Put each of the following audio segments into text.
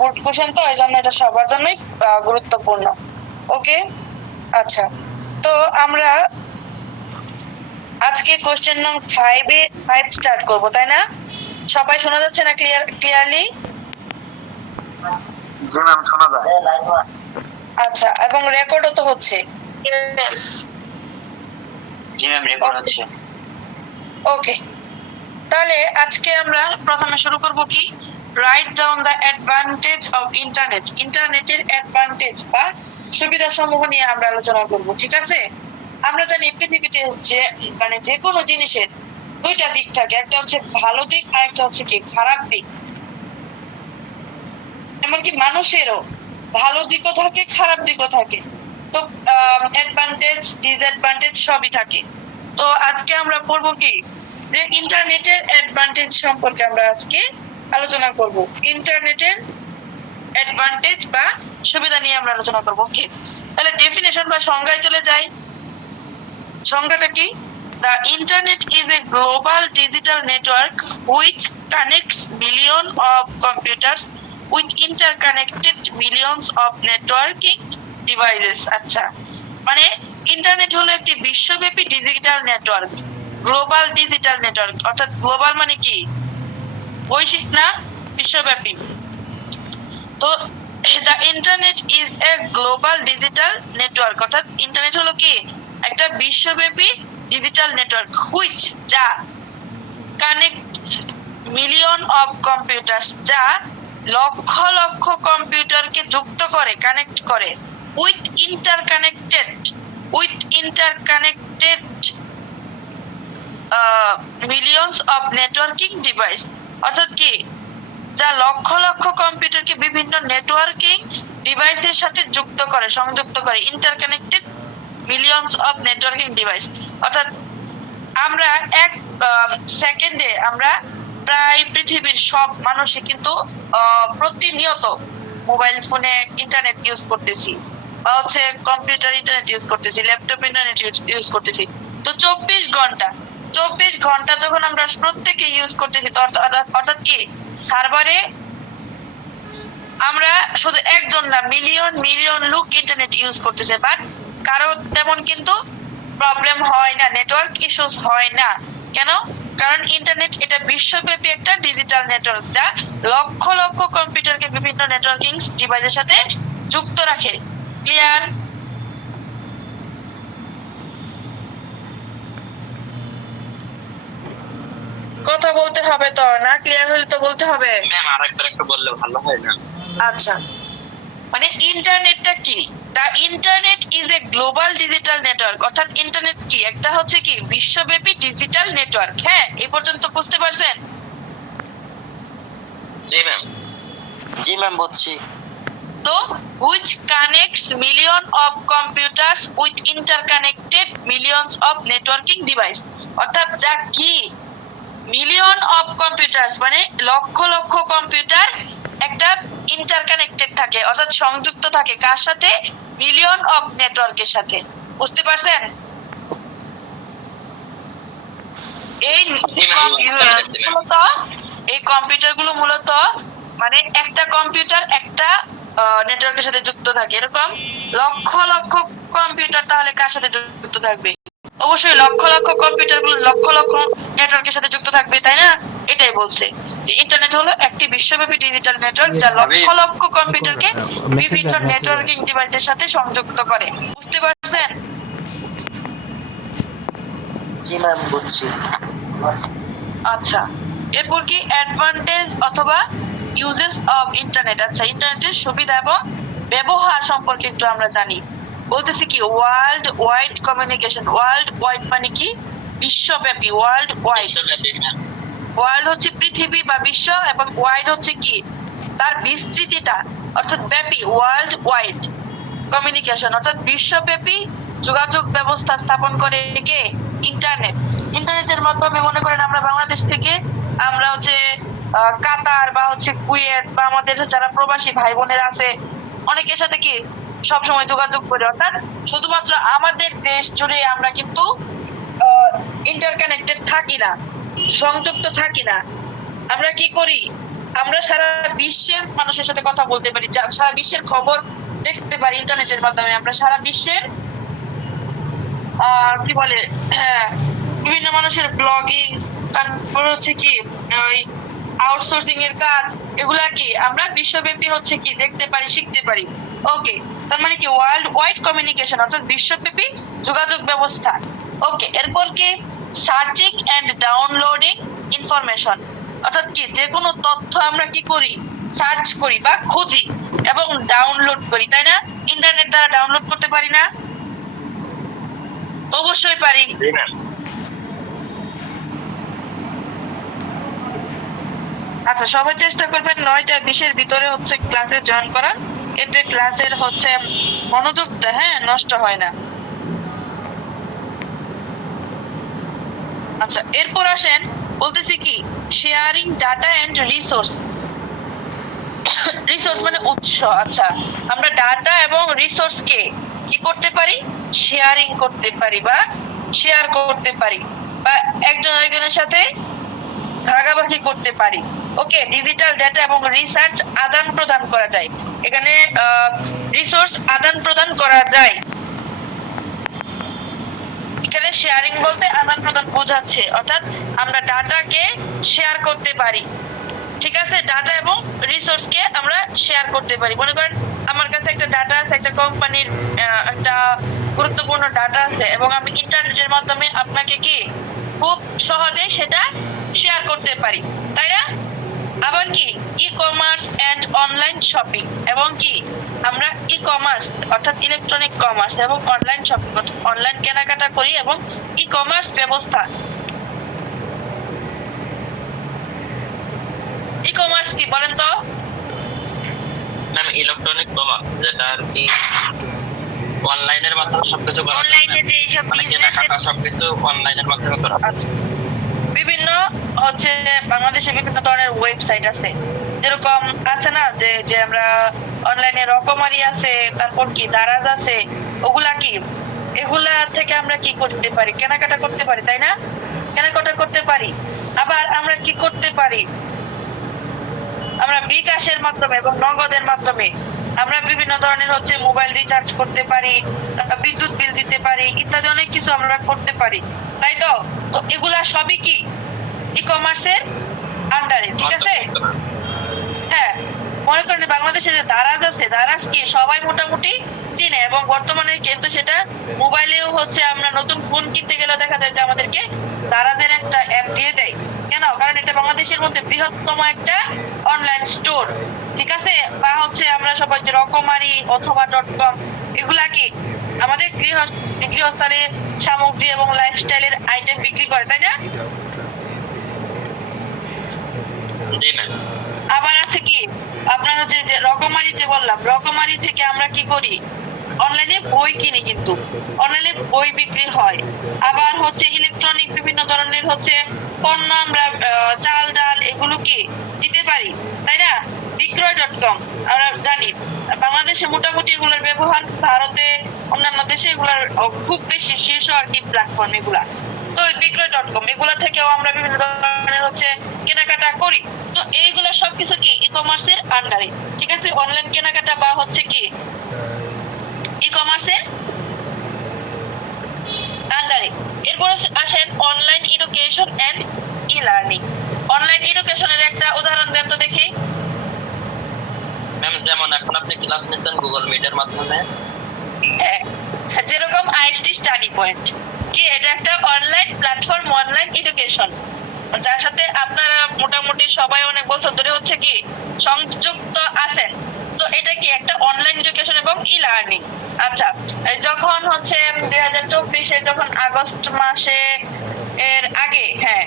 Board question, তো এই জন্য এটা সবার জন্যই গুরুত্বপূর্ণ। ওকে, আচ্ছা, তো আমরা আজকে কোশ্চেন নং 5 স্টার্ট করব, তাই না? সবাই শোনা যাচ্ছে না ক্লিয়ারলি? জি ম্যাম, শোনা যায়। আচ্ছা, এবং রেকর্ডও তো হচ্ছে। জি ম্যাম, রেকর্ড হচ্ছে। ওকে, তাহলে আজকে আমরা প্রথমে শুরু করব কি, right down the advantage of internet. ইন্টারনেটের অ্যাডভান্টেজ বা সুবিধা সমূহ নিয়ে আমরা আলোচনা করব, ঠিক আছে? আমরা জানি পৃথিবীতে যে কোনো জিনিসের দুইটা দিক থাকে, একটা হচ্ছে ভালো দিক আর একটা হচ্ছে কি খারাপ দিক। এমনকি মানুষেরও ভালো দিকও থাকে, খারাপ দিকও থাকে। তো অ্যাডভান্টেজ ডিসঅ্যাডভান্টেজ সবই থাকে। তো আজকে আমরা পড়বো কি, যে ইন্টারনেটের অ্যাডভান্টেজ সম্পর্কে আমরা আজকে আলোচনা করব। ইন্টারনেটের অ্যাডভান্টেজ বা সুবিধা নিয়ে আমরা আলোচনা করব। ওকে, তাহলে ডেফিনেশন বা সংজ্ঞায় চলে যাই। সংজ্ঞাটা কি? The internet is a global digital network which connects millions of computers with interconnected millions of networking devices. আচ্ছা, মানে ইন্টারনেট হলো একটি বিশ্বব্যাপী digital network, global digital network. অর্থাৎ গ্লোবাল মানে কি, বৈশ্বিক না, বিশ্বব্যাপী। তো the internet is a global digital network, অর্থাৎ ইন্টারনেট হলো কি একটা বিশ্বব্যাপী ডিজিটাল নেটওয়ার্ক, হুইচ যা কানেক্টস মিলিয়ন অফ কম্পিউটার, যা লক্ষ লক্ষ কম্পিউটারকে যুক্ত করে, কানেক্ট করে, with interconnected millions of networking device. অর্থাৎ কি, যা লক্ষ লক্ষ কম্পিউটারকে বিভিন্ন নেটওয়ার্কিং ডিভাইসের সাথে যুক্ত করে, সংযুক্ত করে। Interconnected millions of networking device, অর্থাৎ আমরা এক সেকেন্ডে আমরা প্রায় পৃথিবীর সব মানুষই কিন্তু প্রতিনিয়ত মোবাইল ফোনে ইন্টারনেট ইউজ করতেছি, বা হচ্ছে কম্পিউটার ইন্টারনেট ইউজ করতেছি, ল্যাপটপ ইন্টারনেট ইউজ করতেছি। তো 24 ঘন্টা যখন আমরা প্রত্যেকে ইউজ করতেছি, অর্থাৎ কি সার্ভারে আমরা শুধু একজন না, মিলিয়ন মিলিয়ন লোক ইন্টারনেট ইউজ করতেছে, বাট কারো তেমন কিন্তু প্রবলেম হয় না, নেটওয়ার্ক ইস্যুস হয় না। কেন? কারণ ইন্টারনেট এটা বিশ্বব্যাপী একটা ডিজিটাল নেটওয়ার্ক, যা লক্ষ লক্ষ কম্পিউটারকে বিভিন্ন নেটওয়ার্কিং ডিভাইসের সাথে যুক্ত রাখে। ক্লিয়ার? কথা বলতে হবে তো, না ক্লিয়ার হলে তো বলতে হবে। ম্যাম, আরেকবার একটু বললে ভালো হয় না? আচ্ছা, মানে ইন্টারনেটটা কি? The internet is a global digital network, অর্থাৎ ইন্টারনেট কি একটা হচ্ছে কি বিশ্বব্যাপী ডিজিটাল নেটওয়ার্ক। হ্যাঁ, এই পর্যন্ত বুঝতে পারছেন? জি ম্যাম। জি ম্যাম, বুঝছি। তো which connects million of computers with interconnected millions of networking device, অর্থাৎ যা কি মিলিয়ন অফ কম্পিউটারস মানে লক্ষ লক্ষ কম্পিউটার একটা ইন্টারকানেক্টেড থাকে, অর্থাৎ সংযুক্ত থাকে কার সাথে? মিলিয়ন অফ নেটওয়ার্কের সাথে। বুঝতে পারছেন? এই কম্পিউটার গুলো মূলত মানে একটা কম্পিউটার একটা নেটওয়ার্কের সাথে যুক্ত থাকে। এরকম লক্ষ লক্ষ কম্পিউটার তাহলে কার সাথে যুক্ত থাকবে? অবশ্যই লক্ষ লক্ষ কম্পিউটার গুলো লক্ষ লক্ষ নেটওয়ার্কের সাথে যুক্ত থাকবে, তাই না? এটাই বলছে যে ইন্টারনেট হলো একটি বিশ্বব্যাপী ডিজিটাল নেটওয়ার্ক, যা লক্ষ লক্ষ কম্পিউটারকে বিভিন্ন নেটওয়ার্কিং ডিভাইসের সাথে সংযুক্ত করে। বুঝতে পারছেন? জি ম্যাম, বুঝছি। আচ্ছা, এরপর কি অ্যাডভান্টেজ অথবা ইউজেস অফ ইন্টারনেট। আচ্ছা, ইন্টারনেটের সুবিধা এবং ব্যবহার সম্পর্কে একটু আমরা জানি। বলতেছি কি world wide communication. World wide মানে কি বিশ্বব্যাপী, ওয়ার্ল্ড ওয়াইড। ওয়ার্ল্ড হচ্ছে পৃথিবী বা বিশ্ব, এবং ওয়াইড হচ্ছে কি তার বিস্তৃতিটা, অর্থাৎ ব্যাপী। ওয়ার্ল্ড ওয়াইড কমিউনিকেশন অর্থাৎ বিশ্বব্যাপী যোগাযোগ ব্যবস্থা স্থাপন করে কে? ইন্টারনেট। ইন্টারনেটের মাধ্যমে মনে করেন আমরা বাংলাদেশ থেকে আমরা হচ্ছে কাতার বা হচ্ছে কুয়েত বা আমাদের যারা প্রবাসী ভাই বোনেরা আছে অনেকের সাথে কি সবসময় যোগাযোগ করি, অর্থাৎ শুধুমাত্র আমাদের দেশ জুড়ে আমরা কিন্তু ইন্টারকানেক্টেড থাকি না, সংযুক্ত থাকি না। আমরা কি করি? আমরা সারা বিশ্বের মানুষের সাথে কথা বলতে পারি, সারা বিশ্বের খবর দেখতে পারি ইন্টারনেটের মাধ্যমে। আমরা সারা বিশ্বের কি বলে, হ্যাঁ, বিভিন্ন মানুষের ব্লগিং, তারপর হচ্ছে কি ওই আউটসোর্সিং এর কাজ, এগুলা কি আমরা বিশ্বব্যাপী হচ্ছে কি দেখতে পারি, শিখতে পারি। ওকে, তার মানে কি ওয়ার্ল্ড ওয়াইড কমিউনিকেশন, অর্থাৎ বিশ্বব্যাপী যোগাযোগ ব্যবস্থা। ওকে, এরপর কি সার্চিং এন্ড ডাউনলোডিং ইনফরমেশন, অর্থাৎ কি যে কোনো তথ্য আমরা কি করি, সার্চ করি বা খুঁজি এবং ডাউনলোড করি, তাই না? ইন্টারনেট দ্বারা ডাউনলোড করতে পারি না? অবশ্যই পারি। জি ম্যাম। আচ্ছা, সবাই চেষ্টা করবেন 9টা-20-এর ভিতরে হচ্ছে ক্লাসে জয়েন করার, এতে ক্লাসের হচ্ছে মনোযোগটা নষ্ট হয় না। আচ্ছা, এরপর আসেন, বলতেছি কি sharing data and resource. Resource মানে উৎস। আচ্ছা, আমরা ডাটা এবং রিসোর্সকে কি করতে পারি, শেয়ারিং করতে পারি বা শেয়ার করতে পারি, বা একজন আরেকজনের সাথে ভাগাভাগি করতে পারি। ওকে, ডিজিটাল ডেটা এবং রিসার্চ আদান প্রদান করা যায়। এখানে রিসোর্স আদান প্রদান করা যায়। এখানে শেয়ারিং বলতে আদান প্রদান বোঝাচ্ছে, অর্থাৎ আমরা ডাটাকে শেয়ার করতে পারি। ঠিক আছে, ডাটা এবং রিসোর্সকে আমরা শেয়ার করতে পারি। মনে করেন আমার কাছে একটা ডাটা আছে, একটা কোম্পানির একটা গুরুত্বপূর্ণ ডাটা আছে, এবং আমি ইন্টারনেটের মাধ্যমে আপনাকে কি খুব সহজে সেটা শেয়ার করতে পারি, তাই না? আবার কি e commerce and online shopping, এবং কি আমরা ই কমার্স অর্থাৎ ইলেকট্রনিক কমার্স এবং অনলাইন শপিং অনলাইন কেনাকাটা করি, এবং ই কমার্স ব্যবস্থা। ই কমার্স কি বলেন তো? ম্যাম ইলেকট্রনিক কমার্স, যেটা আর কি অনলাইনের মাধ্যমে সবকিছু করা যায়। অনলাইনে যে সব মানে কেনাকাটা সবকিছু অনলাইনের মাধ্যমে করা যায়। আচ্ছা, বিভিন্ন হচ্ছে বাংলাদেশে বিভিন্ন ধরনের ওয়েবসাইট আছে, যেরকম আছে না যে যে আমরা অনলাইনে রকমারি আছে, তারপর কি দারাজ আছে, ওগুলা কি এগুলা থেকে আমরা কি করতে পারি, কেনাকাটা করতে পারি, তাই না? কেনাকাটা করতে পারি। আবার আমরা কি করতে পারি, আমরা বিকাশের মাধ্যমে এবং নগদের মাধ্যমে আমরা বিভিন্ন ধরনের হচ্ছে মোবাইল রিচার্জ করতে পারি, বিদ্যুৎ বিল দিতে পারি, ইত্যাদি অনেক কিছু আমরা করতে পারি, তাই তো? তো এগুলা সবই কি ই কমার্সের আন্ডারে, ঠিক আছে? হ্যাঁ, মনে করেন বাংলাদেশে যে দারাজ আছে, দারাজ কি সবাই মোটামুটি চিনে, এবং বর্তমানে কিন্তু সেটা মোবাইলেও হচ্ছে আমরা নতুন ফোন কিনতে গেলে দেখা যায় যে আমাদেরকে দারাজের একটা অ্যাপ দিয়ে দেয়। কেন? কারণ এটা বাংলাদেশের মধ্যে বৃহত্তম একটা অনলাইন স্টোর, ঠিক আছে? বা হচ্ছে আমরা সবাই যে রকমারি অথবা .com, এগুলা কি আমাদের গৃহস্থালী সামগ্রী এবং লাইফস্টাইলের আইটেম বিক্রি করে, তাই না? জি ম্যাম। আবার আছে কি আপনার হচ্ছে যে রকমারি, যে বললাম রকমারি থেকে আমরা কি করি, অনলাইনে বই কিনি, কিন্তু অনলাইনে বই বিক্রি হয়। আবার হচ্ছে ইলেকট্রনিক বিভিন্ন ধরনের হচ্ছে পণ্য আমরা চাল ডাল এগুলো কি দিতে পারি, তাই না? বিক্রয়.com আমরা জানি বাংলাদেশে মোটামুটি এগুলোর ব্যবহার, ভারতে অন্যান্য দেশে এগুলোর খুব বেশি শীর্ষ আর কি প্ল্যাটফর্ম এগুলা। তো বিক্রয়.com এগুলা থেকেও আমরা বিভিন্ন ধরনের হচ্ছে কেনাকাটা করি। তো এইগুলো সবকিছু কি ই কমার্সের আন্ডারে, ঠিক আছে? অনলাইন কেনাকাটা বা হচ্ছে কি ই কমার্সের আন্ডারে। এরপর আসেন online education and e learning. Online এডুকেশনের একটা উদাহরণ দেন তো দেখি। ম্যাম যেমন এখন আপনি ক্লাস নিচ্ছেন গুগল মিটের মাধ্যমে। হ্যাঁ, যেরকম আইএসটি স্টাডি পয়েন্ট কি এটা একটা অনলাইন প্ল্যাটফর্ম, অনলাইন এডুকেশন, যার সাথে আপনারা মোটামুটি সবাই অনেক বছর ধরে হচ্ছে কি সংযুক্ত আছেন। তো এটা কি একটা অনলাইন এডুকেশন এবং ই লার্নিং। আচ্ছা, যখন হচ্ছে 2024-এ যখন আগস্ট মাসে এর আগে, হ্যাঁ,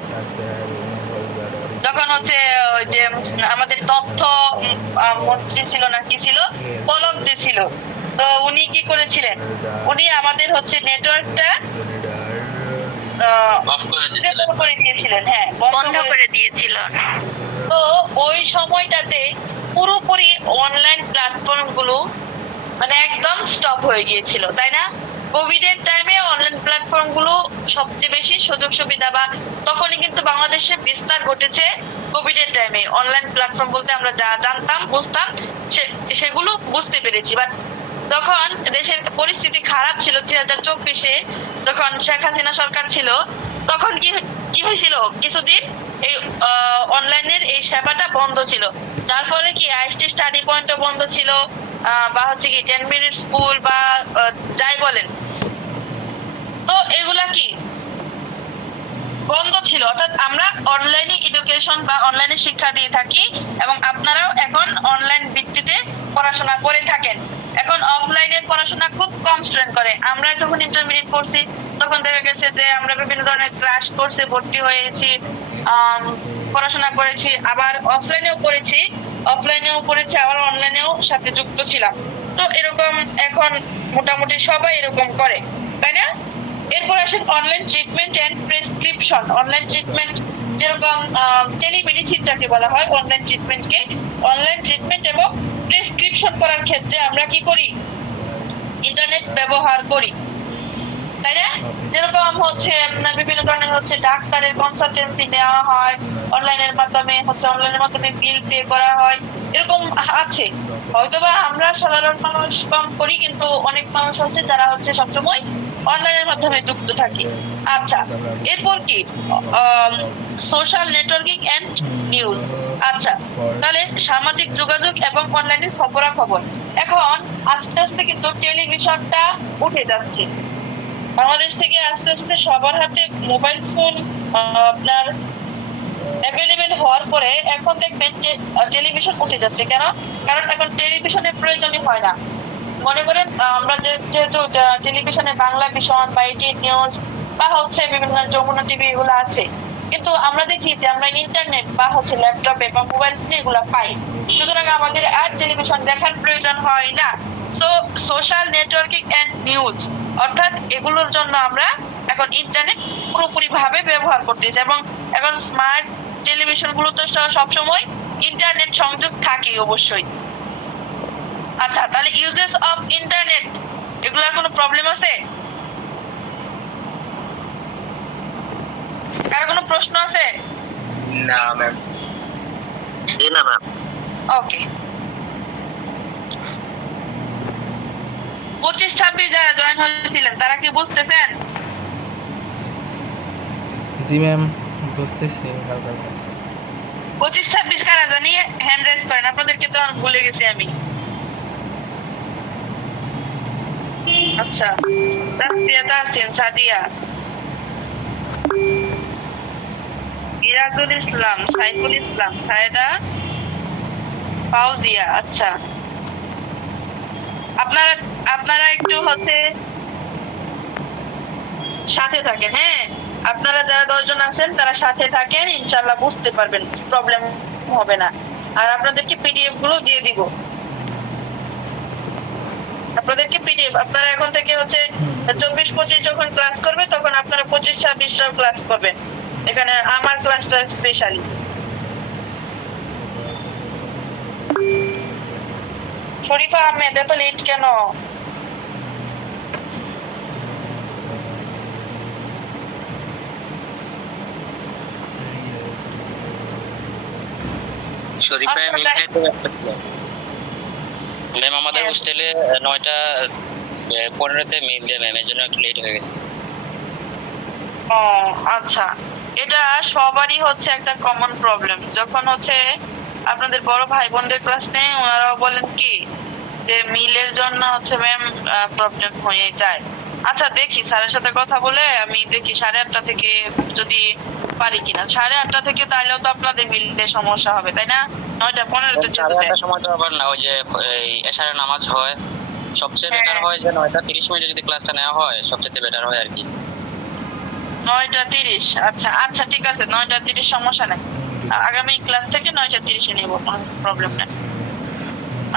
যখন হচ্ছে ওই যে আমাদের তথ্য মন্ত্রী ছিল না কি ছিল, পলক যে ছিল, তো উনি কি করেছিলেন, উনি আমাদের হচ্ছে নেটওয়ার্কটা করে দিয়েছিলেন, হ্যাঁ, বন্ধ করে দিয়েছিল। তো ওই সময়টাতে পুরোপুরি অনলাইন প্ল্যাটফর্ম গুলো মানে একদম স্টপ হয়ে গিয়েছিল, তাই না? কোভিড এর টাইমে অনলাইন প্ল্যাটফর্ম গুলো সবচেয়ে বেশি সুযোগ সুবিধা বা তখনই কিন্তু বাংলাদেশে বিস্তার ঘটেছে। কোভিড এর টাইমে অনলাইন প্ল্যাটফর্ম বলতে আমরা যা জানতাম বুঝতাম সেগুলো বুঝতে পেরেছি। বাট যখন দেশের পরিস্থিতি খারাপ ছিল 2024-এ, যখন শেখ হাসিনা সরকার ছিল, তখন কি হয়েছিল, কিছুদিন এই অনলাইনের এই সেবাটা বন্ধ ছিল, যার ফলে কি আইএসটি স্টাডি পয়েন্টও বন্ধ ছিল, বা হচ্ছে কি 10 মিনিট স্কুল বা যাই বলেন, তো এগুলা কি বন্ধ ছিল। অর্থাৎ আমরা অনলাইনে এডুকেশন বা অনলাইনে শিক্ষা দিয়ে থাকি এবং আপনারাও এখন অনলাইন ভিত্তিতে পড়াশোনা করে থাকেন। এখন অফলাইনের পড়াশোনা খুব কম স্টুডেন্ট করে। আমরা যখন ইন্টারমিডিয়েট পড়ছি তখন দেখা গেছে যে আমরা বিভিন্ন ধরনের ক্লাস কোর্সে ভর্তি হয়েছি, পড়াশোনা করেছি, আবার অফলাইনেও পড়েছি আবার অনলাইনেও সাথে যুক্ত ছিলাম। তো এরকম এখন মোটামুটি সবাই এরকম করে, তাই না? এরপর আসেন online treatment and prescription. Online treatment যেরকম টেলিমেডিসিন যাকে বলা হয়, অনলাইন ট্রিটমেন্ট এবং প্রেসক্রিপশন করার ক্ষেত্রে আমরা কি করি? ইন্টারনেট ব্যবহার করি, তাই না? যেরকম হচ্ছে বিভিন্ন ধরনের হচ্ছে ডাক্তারের কনসালটেন্সি নেওয়া হয় অনলাইনের মাধ্যমে বিল পে করা হয়, এরকম আছে। হয়তোবা আমরা সাধারণ মানুষ কম করি, কিন্তু অনেক মানুষ আছে যারা হচ্ছে সবসময় অনলাইনের মাধ্যমে যুক্ত থাকে। আচ্ছা, এরপর কি সোশ্যাল নেটওয়ার্কিং এন্ড নিউজ। আচ্ছা, তাহলে সামাজিক যোগাযোগ এবং অনলাইনের খবরাখবর। এখন আস্তে আস্তে কিন্তু টেলিভিশনটা উঠে যাচ্ছে বাংলাদেশ থেকে, আস্তে আস্তে সবার হাতে মোবাইল ফোন আপনার অ্যাভেলেবেল হওয়ার পরে এখন দেখবেন যে টেলিভিশন উঠে যাচ্ছে। কেন? কারণ এখন টেলিভিশনের প্রয়োজনই হয় না। মনে করেন আমরা যেহেতু টেলিভিশনে বাংলা ভিশন বা এটিএন নিউজ বা হচ্ছে বিভিন্ন যমুনা টিভি এগুলো আছে, কিন্তু আমরা দেখি যে আমরা ইন্টারনেট বা হচ্ছে ল্যাপটপে বা মোবাইল ফোনে এগুলো পাই, সুতরাং আমাদের আর টেলিভিশন দেখার প্রয়োজন হয় না। তো সোশ্যাল নেটওয়ার্কিং এন্ড নিউজ, অর্থাৎ এগুলোর জন্য আমরা এখন ইন্টারনেট পুরোপুরি ভাবে ব্যবহার করতেছি এবং এখন স্মার্ট টেলিভিশন গুলো তো সবসময় ইন্টারনেট সংযোগ থাকে অবশ্যই। আচ্ছা, তাহলে ইউজেস অফ ইন্টারনেট, এগুলার কোনো প্রবলেম আছে? কার কোনো প্রশ্ন আছে? না ম্যাম। জি না ম্যাম। ওকে, 25-26 যারা জয়েন হয়েছিলেন তারা কি বুঝতেছেন? জি ম্যাম, বুঝতেছি। 25-26 কারা জানি হ্যান্ড রেজ করেন, আপনাদেরকে তো ভুলে গেছি আমি। আচ্ছা, তাসফিয়াতা আছেন, সাদিয়া, ইরাজুল ইসলাম, সাইফুল ইসলাম, সায়েদা, ফাউজিয়া। আচ্ছা, আপনারা একটু হচ্ছে সাথে থাকেন, হ্যাঁ? আপনারা যারা 10 জন আছেন তারা সাথে থাকেন, ইনশাআল্লাহ বুঝতে পারবেন, প্রবলেম হবে না। আর আপনাদেরকে পিডিএফ গুলো দিয়ে দিব। আপনারা এখন থেকে হচ্ছে 24-25 যখন ক্লাস করবে তখন আপনারা 25-26 ক্লাস করবেন। এখানে আমার ক্লাসটা স্পেশালি। শরীফা আহমেদ, এত লেট কেন? শরীফা আচ্ছা, ম্যাম আমাদের হোস্টেলে 9:15 মেইল দেয় ম্যাম, এর জন্য একটু লেট হয়ে গেছে। ও আচ্ছা, এটা সবারই হচ্ছে একটা কমন প্রবলেম। যখন হচ্ছে আপনাদের বড় ভাই বোনদের ক্লাস নেই, ওনারাও বলেন কি যে মিলের জন্য হচ্ছে ম্যাম প্রবলেম হয়ে যায়। আচ্ছা, দেখি স্যারের সাথে কথা বলে আমি দেখি 8:30 থেকে যদি পারি কিনা। 8:30 থেকে তাইলেও তো আপনাদের মিলতে সমস্যা হবে, তাই না? 9:15-তে চলে যায়। সময় তো আবার না, ওই যে এশারের নামাজ হয়, সবচেয়ে বেটার হয় যে 9:30 যদি ক্লাসটা নেওয়া হয় সবচেয়ে বেটার হয় আর কি। 9:30, আচ্ছা আচ্ছা, ঠিক আছে, 9:30 সমস্যা নেই। আগামী ক্লাস থেকে 9:30-এ নেব, কোনো প্রবলেম নেই।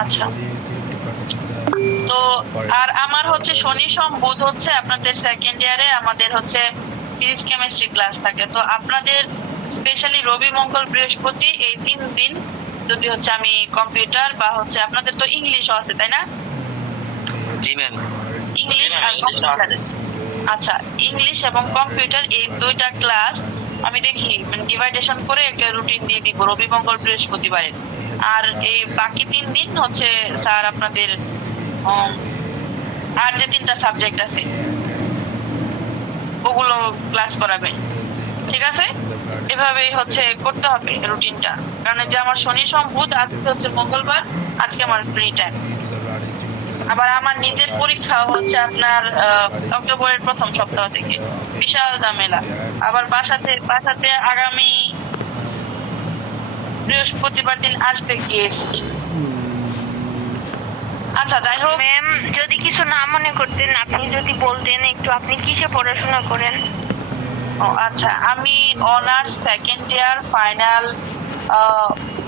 আচ্ছা, তো আর আমার হচ্ছে শনি সোম বুধ হচ্ছে আপনাদের সেকেন্ড ইয়ারে আমাদের হচ্ছে ফিজিক্স কেমিস্ট্রি ক্লাস থাকে। তো আপনাদের স্পেশালি রবি মঙ্গল বৃহস্পতি এই 3 দিন যদি হচ্ছে আমি কম্পিউটার বা হচ্ছে আপনাদের তো ইংলিশও আছে, তাই না? জি ম্যাম। ইংলিশ আর কম্পিউটার। আচ্ছা, ইংলিশ এবং কম্পিউটার এই দুইটা ক্লাস আমি দেখি মানে ডিভাইডেশন করে একটা রুটিন দিয়ে দিব রবি মঙ্গল বৃহস্পতিবারে। আর এই বাকি 3 দিন হচ্ছে স্যার আপনাদের আর যে 3টা সাবজেক্ট আছে ওগুলো ক্লাস করাবে, ঠিক আছে? এভাবেই হচ্ছে করতে হবে রুটিনটা, কারণ যে আমার শনি সোম বুধ, আজকে হচ্ছে মঙ্গলবার, আজকে আমার ফ্রি টাইম। আবার আমার নিজের পরীক্ষা হচ্ছে আপনার অক্টোবরের প্রথম সপ্তাহ থেকে, বিশাল ঝামেলা। আবার বাসাতে আগামী বৃহস্পতিবার দিন আসবে গেস্ট। আচ্ছা, যাই হোক ম্যাম, যদি কিছু না মনে করতেন আপনি যদি বলতেন একটু আপনি কিসে পড়াশোনা করেন? ও আচ্ছা, আমি অনার্স সেকেন্ড ইয়ার ফাইনাল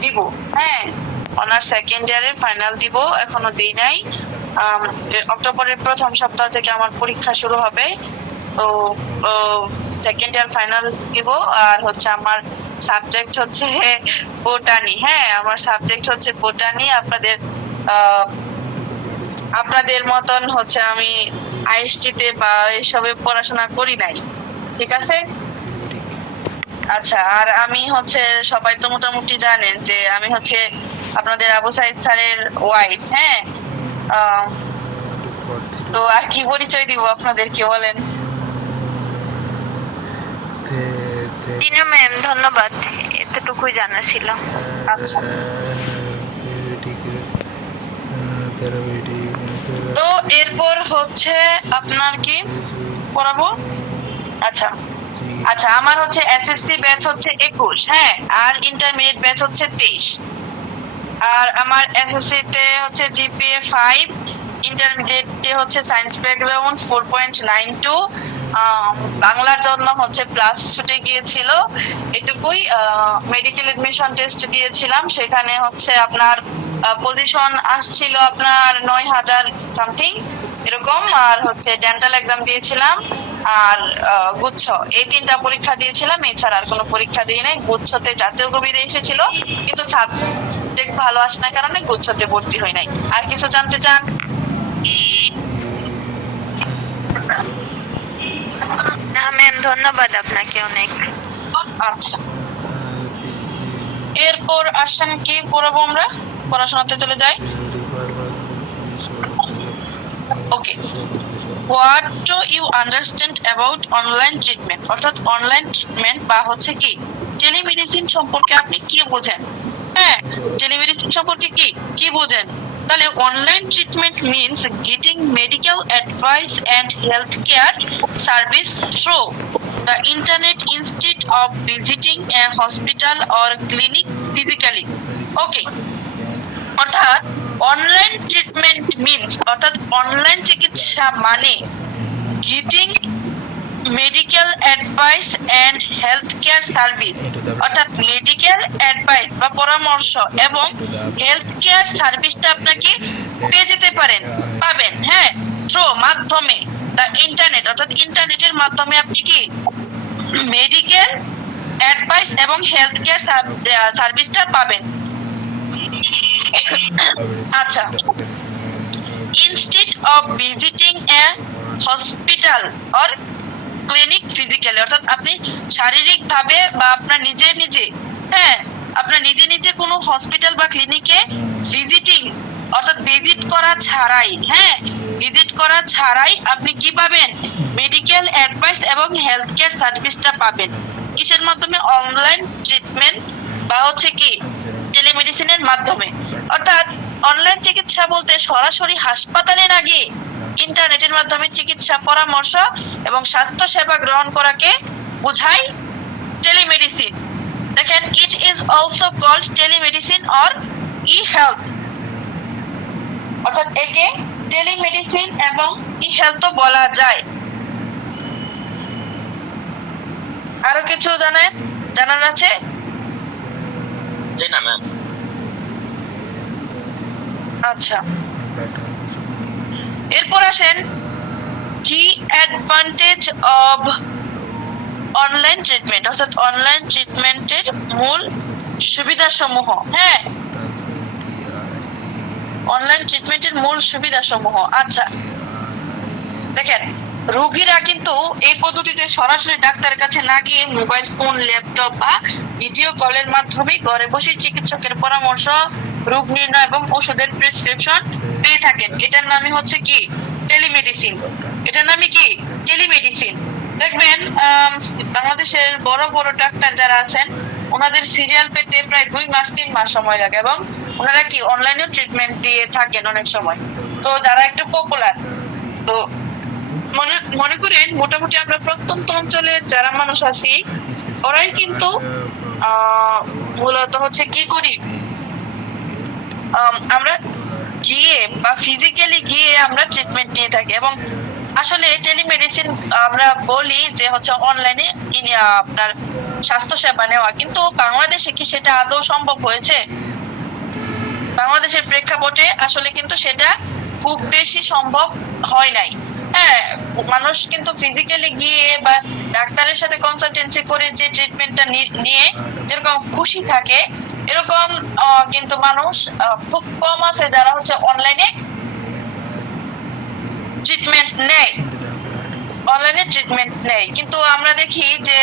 দিব। হ্যাঁ, অনার্স সেকেন্ড ইয়ারের ফাইনাল দিব, এখনো দেই নাই। অক্টোবরের প্রথম সপ্তাহ থেকে আমার পরীক্ষা শুরু হবে। তো সেকেন্ড ইয়ার ফাইনাল দিব। আর হচ্ছে আমার সাবজেক্ট হচ্ছে বোটানি। হ্যাঁ, আমার সাবজেক্ট হচ্ছে বোটানি। আপনাদের মতন হচ্ছে আমি আইএসটিতে বা এসবে পড়াশোনা করি নাই, ঠিক আছে? আচ্ছা, আর আমি হচ্ছে সবাই তো মোটামুটি জানেন যে আমি হচ্ছে আপনাদের আবু সাইদ স্যারের ওয়াইফ। হ্যাঁ, তো আর কি পরিচয় দিব আপনাদেরকে বলেন? টিনা ম্যাম, ধন্যবাদ, এতটুকুই জানা ছিল। আচ্ছা, তো এরপর হচ্ছে আপনার কি পড়াবো? আচ্ছা আচ্ছা, আমার হচ্ছে এসএসসি ব্যাচ হচ্ছে 21, হ্যাঁ, আর ইন্টারমিডিয়েট ব্যাচ হচ্ছে 23। আর আমার এসএসসি তে হচ্ছে জিপিএ 5, ইন্টারমিডিয়েটে হচ্ছে সায়েন্স ব্যাকগ্রাউন্ড 4.92, বাংলার জন্য হচ্ছে প্লাস ছুটে গিয়েছিল, এটুকুই। মেডিকেল এডমিশন টেস্ট দিয়েছিলাম, সেখানে হচ্ছে আপনার পজিশন আসছিল আপনার 9000 সামথিং এরকম। আর হচ্ছে ডেন্টাল এক্সাম দিয়েছিলাম আর গুচ্ছ, এই 3টা পরীক্ষা দিয়েছিলাম, এছাড়া আর কোনো পরীক্ষা দিই নাই। গুচ্ছতে জাতীয় কবিতা এসেছিল, কিন্তু সাবজেক্ট ভালো আসে না কারণে গুচ্ছতে ভর্তি হই নাই। আর কিছু জানতে চান? না ম্যাম, ধন্যবাদ আপনাকে অনেক। আচ্ছা, এরপর আসেন কি পড়াবো আমরা, পড়াশোনাতে চলে যাই। Okay, what do you understand about online treatment? অর্থাৎ অনলাইন ট্রিটমেন্ট বা হচ্ছে কি টেলিমেডিসিন সম্পর্কে আপনি কি বোঝেন? হ্যাঁ, টেলিমেডিসিন সম্পর্কে কি বোঝেন? তাহলে online treatment means getting medical advice and health care service through the internet instead of visiting a hospital or clinic physically. Okay, অর্থাৎ অনলাইন ট্রিটমেন্ট মিন্স অর্থাৎ অনলাইন চিকিৎসা মানে getting medical advice and health care service, অর্থাৎ medical advice বা পরামর্শ এবং health care সার্ভিসটা আপনাকে পেয়ে যেতে পাবেন। হ্যাঁ, থ্রু মাধ্যমে দ্য ইন্টারনেট, অর্থাৎ ইন্টারনেটের মাধ্যমে আপনি কি মেডিকেল অ্যাডভাইস এবং হেলথ কেয়ার সার্ভিসটা পাবেন। আচ্ছা, instead of visiting a hospital or clinic physically, অর্থাৎ আপনি শারীরিকভাবে বা আপনার নিজে হ্যাঁ আপনার নিজে কোনো হসপিটাল বা ক্লিনিকে ভিজিট করা ছাড়াই, হ্যাঁ, ভিজিট করা ছাড়াই আপনি কি পাবেন? মেডিকেল অ্যাডভাইস এবং হেলথ কেয়ার সার্ভিসটা পাবেন। কিসের মাধ্যমে? অনলাইন ট্রিটমেন্ট বা হচ্ছে কি টেলিমেডিসিনের মাধ্যমে। অর্থাৎ অনলাইন চিকিৎসা বলতে সরাসরি হাসপাতালে না গিয়ে ইন্টারনেটের মাধ্যমে চিকিৎসা পরামর্শ এবং স্বাস্থ্য সেবা গ্রহণ করাকে বোঝায় টেলিমেডিসিন। দেখেন, it is also called telemedicine or e health, অর্থাৎ একে টেলিমেডিসিন এবং ই হেলথও বলা যায়। আরো কিছু জানার আছে? জি না ম্যাম। আচ্ছা, এরপর আসেন কি অ্যাডভান্টেজ অফ অনলাইন ট্রিটমেন্ট, অর্থাৎ অনলাইন ট্রিটমেন্টের মূল সুবিধাসমূহ। হ্যাঁ, অনলাইন ট্রিটমেন্টের মূল সুবিধাসমূহ। আচ্ছা, দেখেন, রোগীরা কিন্তু এই পদ্ধতিতে সরাসরি ডাক্তারের কাছে না গিয়ে মোবাইল ফোন, ল্যাপটপ বা ভিডিও কলের মাধ্যমে ঘরে বসে চিকিৎসকের পরামর্শ, রোগ নির্ণয় এবং ওষুধের প্রেসক্রিপশন পেয়ে থাকেন। এটার নামই হচ্ছে কি? টেলিমেডিসিন। এটার নামই কি? টেলিমেডিসিন। দেখবেন বাংলাদেশের বড় বড় ডাক্তার যারা আছেন ওনাদের সিরিয়াল পেতে প্রায় 2 মাস 3 মাস সময় লাগে, এবং ওনারা কি অনলাইনে ট্রিটমেন্ট দিয়ে থাকেন অনেক সময়। তো যারা একটু পপুলার, তো মনে করেন মোটামুটি আমরা প্রত্যন্ত অঞ্চলের যারা মানুষ আছি ওরাই কিন্তু মূলত হচ্ছে কি করি, আমরা গিয়ে বা ফিজিক্যালি গিয়ে আমরা ট্রিটমেন্ট নিয়ে থাকি। এবং আসলে টেলিমেডিসিন আমরা বলি যে হচ্ছে অনলাইনে আপনার স্বাস্থ্য সেবা নেওয়া, কিন্তু বাংলাদেশে কি সেটা আদৌ সম্ভব হয়েছে? বাংলাদেশের প্রেক্ষাপটে আসলে কিন্তু সেটা খুব বেশি সম্ভব হয় নাই। হ্যাঁ, মানুষ কিন্তু ফিজিক্যালি গিয়ে বা ডাক্তারের সাথে কনসালটেন্সি করে যে ট্রিটমেন্টটা নিয়ে যেরকম খুশি থাকে, এরকম কিন্তু মানুষ খুব কম আছে যারা হচ্ছে অনলাইনে ট্রিটমেন্ট নেয়। অনলাইনে ট্রিটমেন্ট নেয় কিন্তু আমরা দেখি যে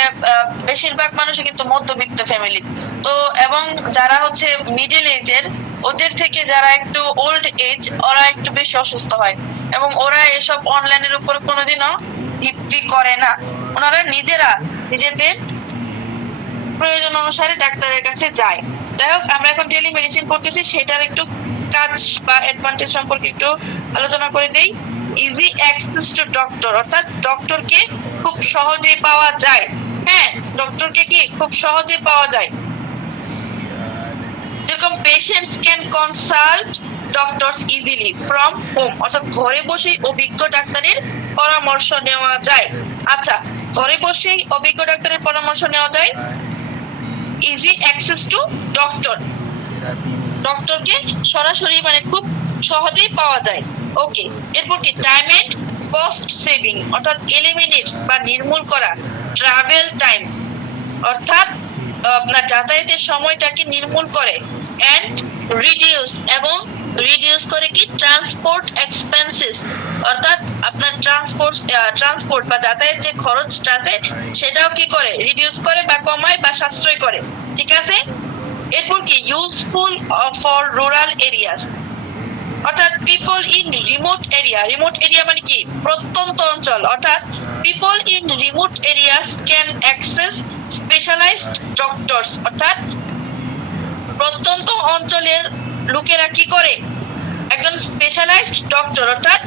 বেশিরভাগ মানুষই কিন্তু মধ্যবিত্ত ফ্যামিলি। তো এবং যারা হচ্ছে মিডল এজের, ওদের থেকে যারা একটু ওল্ড এজ ওরা একটু বেশি অসুস্থ হয়, এবং ওরা এসব অনলাইনের উপর কোনোদিনও ভিত্তি করে না। ওনারা নিজেদের প্রয়োজন অনুসারে ডাক্তারের কাছে যায়। যাই হোক, আমরা এখন টেলিমেডিসিন করতেছি, সেটার একটু কাজ বা অ্যাডভান্টেজ সম্পর্কে একটু আলোচনা করে দেই। ইজি অ্যাক্সেস টু ডক্টর, অর্থাৎ ডক্টরকে খুব সহজেই পাওয়া যায়। হ্যাঁ, ডক্টরকে কি খুব সহজে পাওয়া যায়। যেরকম patients can consult doctors easily from home, অর্থাৎ ঘরে বসেই অভিজ্ঞ ডাক্তারের পরামর্শ নেওয়া যায়। আচ্ছা, ঘরে বসেই অভিজ্ঞ ডাক্তারের পরামর্শ নেওয়া যায়। ইজি অ্যাক্সেস টু ডক্টর, ডক্টরকে সরাসরি মানে খুব সহজেই পাওয়া যায়। ওকে, এরপর কি? টাইম এন্ড কস্ট সেভিং, অর্থাৎ এলিমিনেট বা নির্মূল করা ট্রাভেল টাইম, অর্থাৎ আপনার যাতায়াতের সময়টাকে নির্মূল করে। এন্ড রিডিউস করে কি? ট্রান্সপোর্ট এক্সপেন্সেস, অর্থাৎ আপনার ট্রান্সপোর্ট বা যাতায়াত যে খরচটা আছে সেটাও কি করে? রিডিউস করে বা কমায় বা সাশ্রয় করে। ঠিক আছে। এরপর কি? ইউজফুল ফর রুরাল এরিয়াস, অর্থাৎ পিপল ইন রিমোট এরিয়া মানে কি? প্রত্যন্ত অঞ্চল, অর্থাৎ people in remote areas can access specialised doctors, অর্থাৎ প্রত্যন্ত অঞ্চলের লোকেরা কি করে? একজন স্পেশালাইজড ডক্টর, অর্থাৎ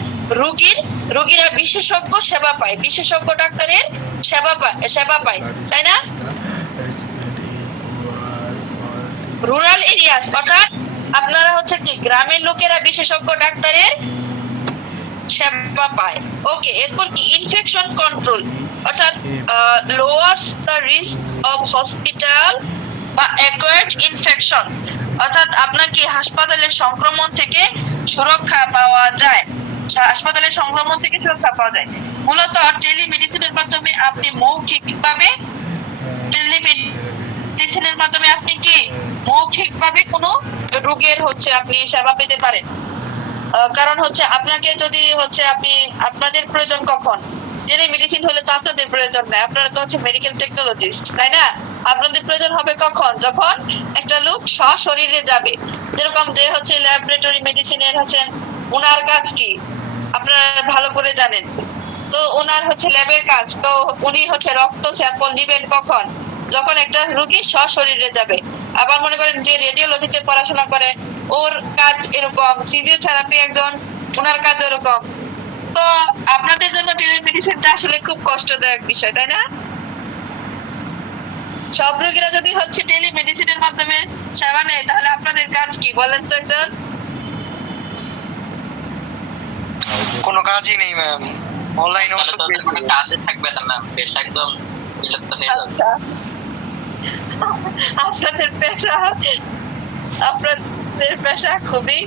রোগীরা বিশেষজ্ঞ সেবা পায়, বিশেষজ্ঞ ডাক্তারের সেবা পায়, তাই না? রুরাল এরিয়াস, অর্থাৎ আপনারা হচ্ছে কি গ্রামের লোকেরা বিশেষজ্ঞ ডাক্তারের সেবা পায়। ওকে, এরপর কি? ইনফেকশন কন্ট্রোল, অর্থাৎ লোয়ার্স দ্য রিস্ক অফ হসপিটাল বা অ্যাকোয়ার্ড ইনফেকশন, অর্থাৎ আপনার কি হাসপাতালের সংক্রমণ থেকে সুরক্ষা পাওয়া যায়। মূলত টেলিমেডিসিনের মাধ্যমে আপনি মৌখিকভাবে কোনো রোগের হচ্ছে আপনি সেবা পেতে পারেন। কারণ হচ্ছে আপনাকে যদি হচ্ছে আপনাদের প্রয়োজন কখন? টেলিমেডিসিন হলে তো আপনাদের প্রয়োজন নাই, আপনারা তো হচ্ছে মেডিকেল টেকনোলজিস্ট, তাই না? আপনাদের প্রয়োজন হবে কখন? যখন একটা লোক সশরীরে যাবে। যেরকম যে হচ্ছে ল্যাবরেটরি মেডিসিনের হচ্ছেন ওনার কাজ কি আপনারা ভালো করে জানেন। তো ওনার হচ্ছে ল্যাবের কাজ, তো উনি হচ্ছে রক্ত স্যাম্পল নিবেন কখন? যখন একটা রোগী সশরীরে যাবে। আবার মনে করেন যে রেডিওলজিতে পড়াশোনা করে, ওর কাজ এরকম। ফিজিওথেরাপি একজন, ওনার কাজ এরকম। তো আপনাদের জন্য টেলিমেডিসিনটা আসলে খুব কষ্টদায়ক বিষয়, তাই না? সব রোগীরা যদি হচ্ছে টেলিমেডিসিনের মাধ্যমে সেবা নেয়, তাহলে আপনাদের কাজ কি বলেন তো একজন? কোনো কাজই নেই ম্যাম, অনলাইনে কাজে থাকবে না ম্যাম, বেশ একদম বিলুপ্ত হয়ে যাবে। আচ্ছা, আপনাদের পেশা খুবই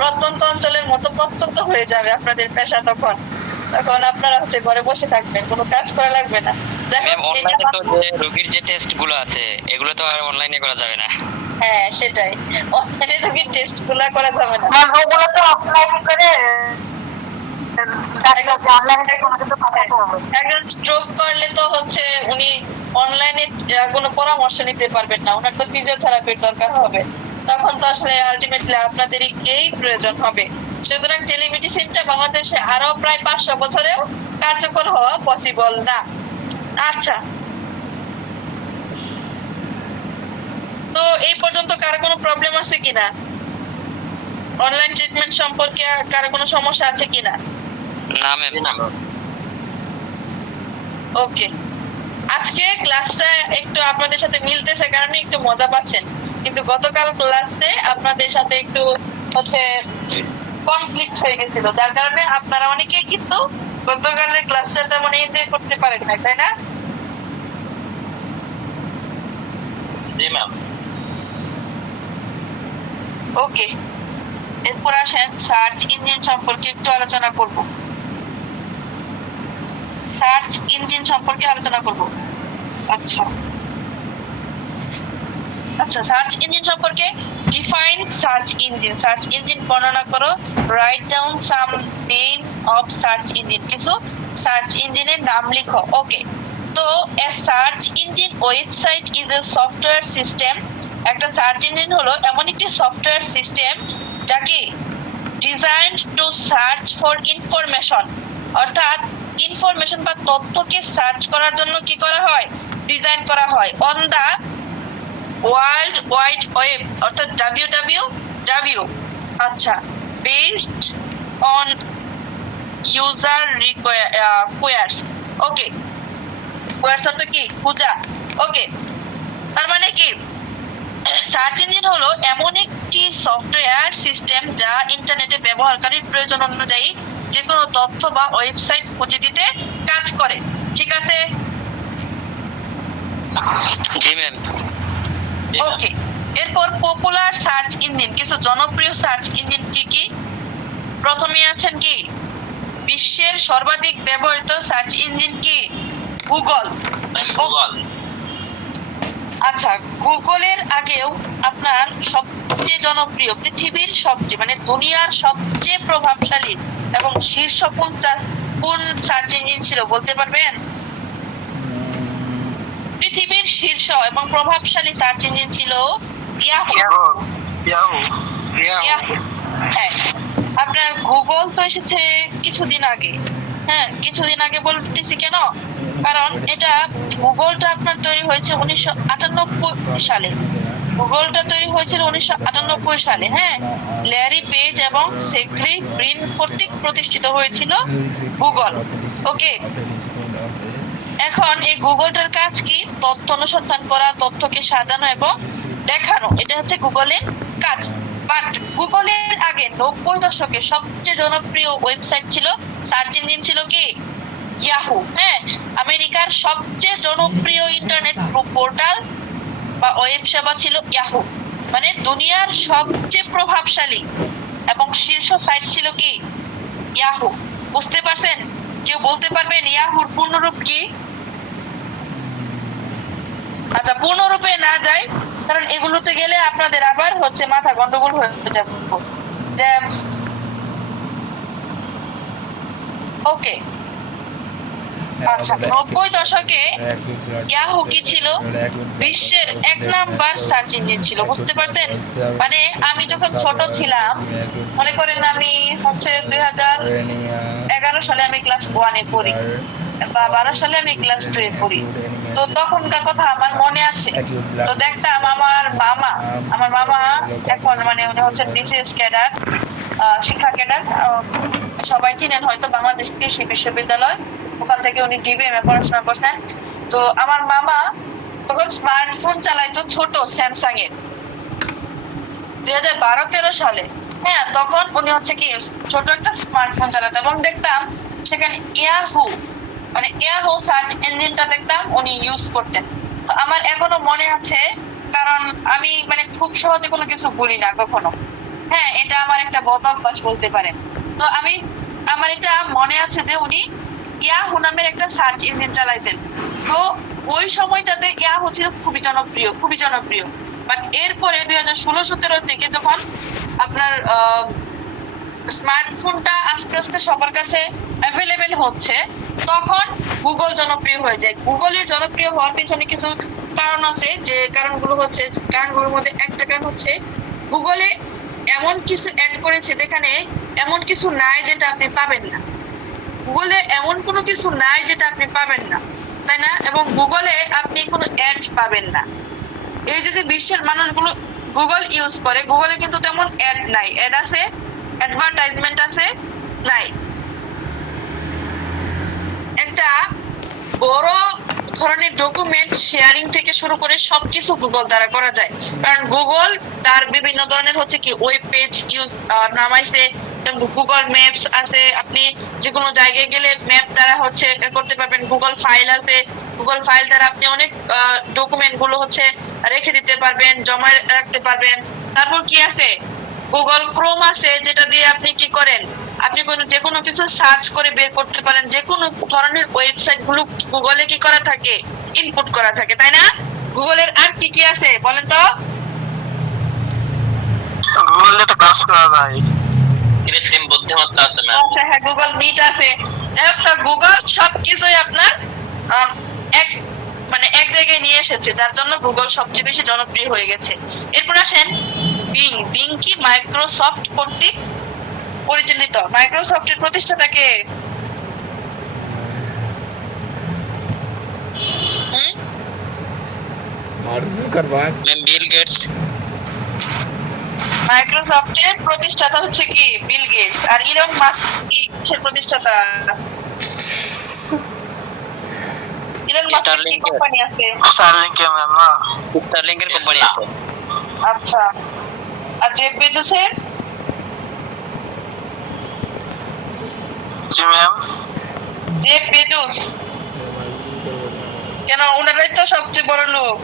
প্রত্যন্ত অঞ্চলের মতো প্রত্যন্ত হয়ে যাবে আপনাদের পেশা। তখন আপনারা হচ্ছে ঘরে বসে থাকবেন, কোনো কাজ করা লাগবে না। ম্যাম, অনলাইনে তো যে রোগীর যে টেস্ট গুলো আছে এগুলো তো আর অনলাইনে করা যাবে না। হ্যাঁ, সেটাই, অনলাইনে রোগীর টেস্ট গুলো করা যাবে না, ওগুলো তো অফলাইন করে একজন স্ট্রোক করলে তো হচ্ছে উনি অনলাইনে কোনো পরামর্শ নিতে পারবেন না, ওনার তো ফিজিওথেরাপির দরকার হবে, তখন তো আসলে আলটিমেটলি আপনাদেরকেই প্রয়োজন হবে। সুতরাং টেলিমেডিসিনটা বাংলাদেশে আরো প্রায় 500 বছরেও কার্যকর হওয়া পসিবল না। আচ্ছা, তো এই পর্যন্ত কারো কোনো প্রবলেম আছে কিনা, অনলাইন ট্রিটমেন্ট সম্পর্কে কারো কোনো সমস্যা আছে কিনা? না ম্যাম। জি না ম্যাম। ওকে, আজকে ক্লাসটা একটু আপনাদের সাথে মিলতেছে কারণে একটু মজা পাচ্ছেন, কিন্তু গতকাল ক্লাসে আপনাদের সাথে একটু হচ্ছে কনফ্লিক্ট হয়ে গেছিল, যার কারণে আপনারা অনেকেই কিন্তু গতকালের ক্লাসটা তেমন এনজয় করতে পারেন না, তাই না? জি ম্যাম। ওকে, এরপর আসেন সার্চ ইঞ্জিন সম্পর্কে একটু আলোচনা করব। সার্চ ইঞ্জিন সম্পর্কে আলোচনা করব। আচ্ছা, সার্চ ইঞ্জিন সম্পর্কে define search engine. Search engine বর্ণনা করো। Write down some name of search engine, কিছু সার্চ ইঞ্জিনের নাম লিখো। ওকে, তো a search engine website is a software system. একটা সার্চ ইঞ্জিন হলো এমন একটি সফটওয়্যার সিস্টেম যাকে designed to search for information, অর্থাৎ ইনফরমেশন বা তথ্যকে সার্চ করার জন্য কি করা হয়, ডিজাইন করা হয় on the world wide web, অর্থাৎ www। আচ্ছা, based on user queries. Okay, queries অর্থ কি, খোঁজা। ওকে, তার মানে কি, সার্চ ইঞ্জিন হলো এমন একটি সফটওয়্যার সিস্টেম যা ইন্টারনেটে ব্যবহারকারীর প্রয়োজন অনুযায়ী যে কোনো তথ্য বা ওয়েবসাইট খুঁজে দিতে কাজ করে। ঠিক আছে? জি ম্যাম। ওকে, এরপর পপুলার সার্চ ইঞ্জিন, কিছু জনপ্রিয় সার্চ ইঞ্জিন কি কি? প্রথমে আছেন কি, বিশ্বের সর্বাধিক ব্যবহৃত সার্চ ইঞ্জিন কি, গুগল। গুগল। আচ্ছা, গুগলের আগেও আপনার সবচেয়ে জনপ্রিয়, পৃথিবীর সবচেয়ে মানে দুনিয়ার সবচেয়ে প্রভাবশালী এবং শীর্ষ কোন সার্চ ইঞ্জিন ছিল বলতে পারবেন? পৃথিবীর শীর্ষ এবং প্রভাবশালী সার্চ ইঞ্জিন ছিল ইয়াহু। হ্যাঁ, আপনার গুগল তো এসেছে কিছুদিন আগে। হ্যাঁ, কিছুদিন আগে বলতেছি কেন, কারণ এটা গুগলটা আপনার তৈরি হয়েছে 1998 সালে। গুগলটা তৈরি হয়েছিল 1998 সালে। হ্যাঁ, ল্যারি পেজ এবং সের্গেই ব্রিন কর্তৃক প্রতিষ্ঠিত হয়েছিল গুগল। ওকে, এখন এই গুগলটার কাজ কি, তথ্য অনুসন্ধান করা, তথ্যকে সাজানো এবং দেখানো, এটা হচ্ছে গুগলের কাজ। বাট গুগলের আগে 90 দশকে সবচেয়ে জনপ্রিয় ওয়েবসাইট ছিল, সার্চ ইঞ্জিন ছিল কি, ইয়াহু। হ্যাঁ, আমেরিকার সবচেয়ে জনপ্রিয় ইন্টারনেট পোর্টাল বা ওয়েব সেবা ছিল ইয়াহু, মানে দুনিয়ার সবচেয়ে প্রভাবশালী এবং শীর্ষ সাইট ছিল কি, ইয়াহু। বুঝতে পারছেন? কেউ বলতে পারবেন ইয়াহুর পূর্ণরূপ কি? আচ্ছা, পূর্ণরূপে না যাই, কারণ এগুলোতে গেলে আপনাদের আবার হচ্ছে মাথা গন্ডগোল হয়ে যাবে। ওকে, আচ্ছা, 90 দশকে ইয়াহু কি ছিল, বিশ্বের 1 নাম্বার সার্চ ইঞ্জিন ছিল। বুঝতে পারছেন? মানে আমি যখন ছোট ছিলাম, মনে করেন আমি হচ্ছে 2011 সালে আমি ক্লাস 1-এ পড়ি বা 12 সালে আমি ক্লাস 2-এ পড়ি, তো তখনকার কথা আমার মনে আছে। তো দেখতাম আমার মামা এখন মানে উনি হচ্ছেন বিসিএস ক্যাডার, শিক্ষা ক্যাডার, সবাই চিনেন হয়তো, বাংলাদেশ কৃষি বিশ্ববিদ্যালয়, ওখান থেকে উনি ডিবিএম এ পড়াশোনা করছেন। তো আমার মামা তখন স্মার্টফোন চালাইতো, ছোট স্যামসাং এর, 2012-13 সালে। হ্যাঁ, তখন উনি হচ্ছে কি ছোট একটা স্মার্টফোন চালাতো এবং দেখতাম সেখানে ইয়াহু মানে ইয়াহু সার্চ ইঞ্জিনটা দেখতাম উনি ইউজ করতেন। তো আমার এখনো মনে আছে, কারণ আমি মানে খুব সহজে কোনো কিছু ভুলি না কখনো। হ্যাঁ, এটা আমার একটা বদ অভ্যাস বলতে পারেন। তো আমার এটা মনে আছে যে উনি ইয়াহু নামের একটা সার্চ ইঞ্জিন চালাইতেন। তো ওই সময়টাতে ইয়াহু ছিল খুবই জনপ্রিয়। বাট এরপরে 2016-17 থেকে যখন আপনার স্মার্টফোনটা আস্তে আস্তে সবার কাছে অ্যাভেলেবেল হচ্ছে, তখন গুগল জনপ্রিয় হয়ে যায়। গুগলের জনপ্রিয় হওয়ার পিছনে কিছু কারণ আছে, যে কারণগুলোর মধ্যে একটা কারণ হচ্ছে গুগলে এমন কিছু অ্যাড করেছে যেখানে এমন কিছু নাই যেটা আপনি পাবেন না। গুগলে এমন কোনো কিছু নাই যেটা আপনি পাবেন না, তাই না? এবং গুগলে আপনি কোনো অ্যাড পাবেন না। এই যে বিশ্বের মানুষগুলো গুগল ইউজ করে, গুগলে কিন্তু তেমন অ্যাড নাই। অ্যাড আছে, অ্যাডভার্টাইজমেন্ট আছে, নাই। একটা বড় ধরনের ডকুমেন্ট শেয়ারিং থেকে শুরু করে সবকিছু গুগল দ্বারা করা যায়, কারণ গুগল তার বিভিন্ন ধরনের হচ্ছে কি ওয়েব পেজ ইউজ নামাইছে, গুগল ম্যাপস আছে, আপনি যে কোনো জায়গায় গেলে ম্যাপ দ্বারা হচ্ছে করতে পারবেন। গুগল ফাইল আছে, গুগল ফাইল দ্বারা আপনি অনেক ডকুমেন্ট গুলো হচ্ছে রেখে দিতে পারবেন, জমা রাখতে পারবেন। তারপর কি আছে, গুগল ক্রোম আছে, যেটা দিয়ে আপনি কি করেন, আপনি যে কোনো কিছু সার্চ করে বের করতে পারেন। যে কোনো ধরনের ওয়েবসাইট গুলো গুগলে কি করা থাকে, ইনপুট করা থাকে, তাই না? গুগলের আর কি কি আছে বলেন তো? গুগলে তো কাজ করা যায়। কৃত্রিম বুদ্ধিমত্তা আছে ম্যাম। আচ্ছা হ্যাঁ, গুগল মিট আছে। তো গুগল সবকিছুই আপনার এক জায়গায় নিয়ে এসেছে, যার জন্য গুগল সবচেয়ে বেশি জনপ্রিয় হয়ে গেছে। এরপর আসেন বিং। বিং কি মাইক্রোসফট কর্তৃক পরিচালিত। মাইক্রোসফটের প্রতিষ্ঠাতাকে Mark Zuckerberg. Ma'am Bill Gates. মাইক্রোসফটের প্রতিষ্ঠাতা হচ্ছে কি বিল গেটস। আর ইলন মাস্ক কি কিসের প্রতিষ্ঠাতা? ইলন মাস্কের কি Starlink-এর। কোম্পানি আছে? স্টারলিংক ম্যাম না? স্টারলিংকের কোম্পানি আছে। আচ্ছা, আর জেফ বেজোসের? জি ম্যাম। জেফ বেজোস কেন? ওনারাই তো সবচেয়ে বড় লোক।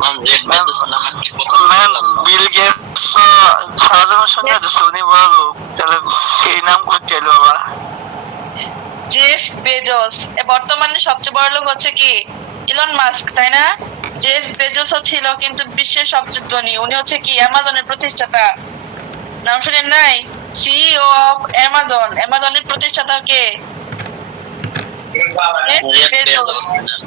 ম্যাম জেড বেজোস নাম আজকে প্রথম ম্যাম শুনলাম। বিল গেটস সারাজনের সঙ্গে আছে, উনি বড় লোক, তাহলে এই নাম করতে এলো বাবা। জেফ বেজোস বর্তমানে সবচেয়ে বড় লোক হচ্ছে কি ইলন মাস্ক, তাই না? জেফ বেজোসও ছিল কিন্তু বিশ্বের সবচেয়ে ধনী। উনি হচ্ছে কি অ্যামাজনের প্রতিষ্ঠাতা। নাম শুনেন নাই? CEO of Amazon. অ্যামাজনের প্রতিষ্ঠাতা কে? জেফ জেড বেজোস। বেজোস।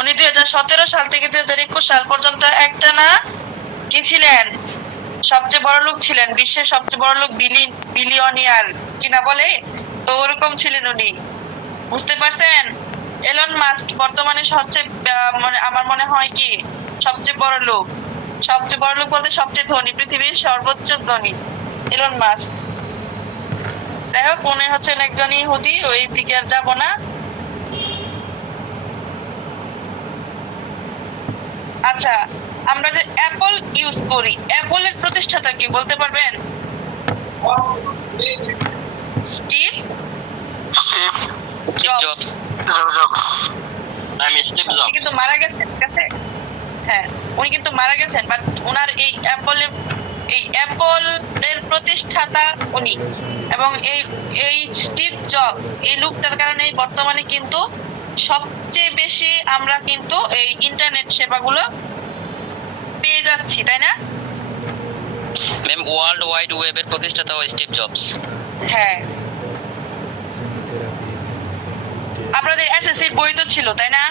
উনি 2017 সাল থেকে 2021 সাল পর্যন্ত একটা না কি ছিলেন, সবচেয়ে বড় লোক ছিলেন, বিশ্বের সবচেয়ে বড় লোক, বিলিয়নিয়ার কিনা বলে, তো ওরকম ছিলেন উনি। বুঝতে পারছেন? এলন মাস্ক বর্তমানে সবচেয়ে মানে আমার মনে হয় কি সবচেয়ে বড় লোক। সবচেয়ে বড় লোক বলতে সবচেয়ে ধনী, পৃথিবীর সর্বোচ্চ ধনী এলন মাস্ক। যাই হোক, উনি হচ্ছেন একজন ইহুদি, ওই দিকে আর যাবো না। আচ্ছা, আমরা যে অ্যাপল ইউজ করি, অ্যাপলের প্রতিষ্ঠাতা কি বলতে পারবেন? Steve Steve jobs. জবস। আমি স্টিভ উনি জবস। কিন্তু মারা গেছেন, ঠিক আছে? হ্যাঁ, উনি কিন্তু মারা গেছেন, বাট ওনার এই অ্যাপল এর প্রতিষ্ঠাতা উনি। এবং এই স্টিভ জবস এই লোকটার কারণে বর্তমানে কিন্তু সবচেয়ে বেশি আমরা কিন্তু এই ইন্টারনেট সেবাগুলো পেয়ে যাচ্ছি, তাই না? ম্যাম ওয়ার্ল্ড ওয়াইড ওয়েবের প্রতিষ্ঠাতা স্টিভ জবস। হ্যাঁ, আপনাদের এসএসসির বই তো ছিল, তাই না?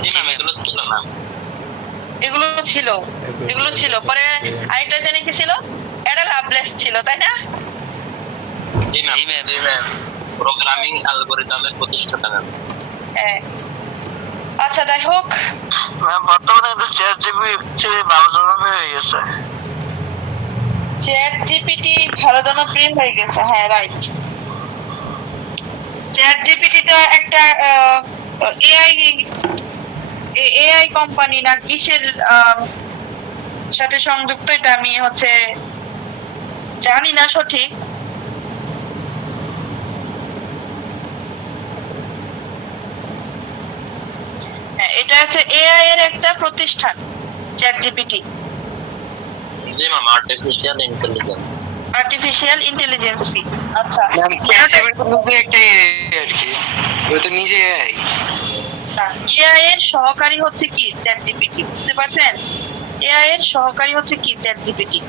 জি ম্যাম, এগুলো ছিল না। এগুলো ছিল পরে আরেকটা জানি কি ছিল, অ্যাডা লাভলেস ছিল, তাই না? জি ম্যাম। জি ম্যাম। জি ম্যাম, প্রোগ্রামিং অ্যালগরিদমের প্রতিষ্ঠাতা ম্যাম। হ্যাঁ। আচ্ছা, যাই হোক, ম্যাম বর্তমানে কিন্তু চ্যাট জিপিটি ভালো জনপ্রিয় হয়ে গেছে। চ্যাট জিপিটি ভালো জনপ্রিয় হয়ে গেছে, হ্যাঁ রাইট। চ্যাট জিপিটিটা একটা এআই কোম্পানি না কিসের সাথে সংযুক্ত, এটা আমি হচ্ছে জানি না সঠিক। হ্যাঁ, এটা হচ্ছে এআই এর একটা প্রতিষ্ঠান, চ্যাট জিপিটি। জি ma'am, artificial intelligence. Artificial intelligence. আচ্ছা, ম্যাম চ্যাট জিপিটি তো নিজে একটা AI আর কি, ও তো নিজে AI। এআই এর সহকারী হচ্ছে কি চ্যাট জিপিটি, বুঝতে পারছেন? এআই এর সহকারী হচ্ছে কি চ্যাট জিপিটি।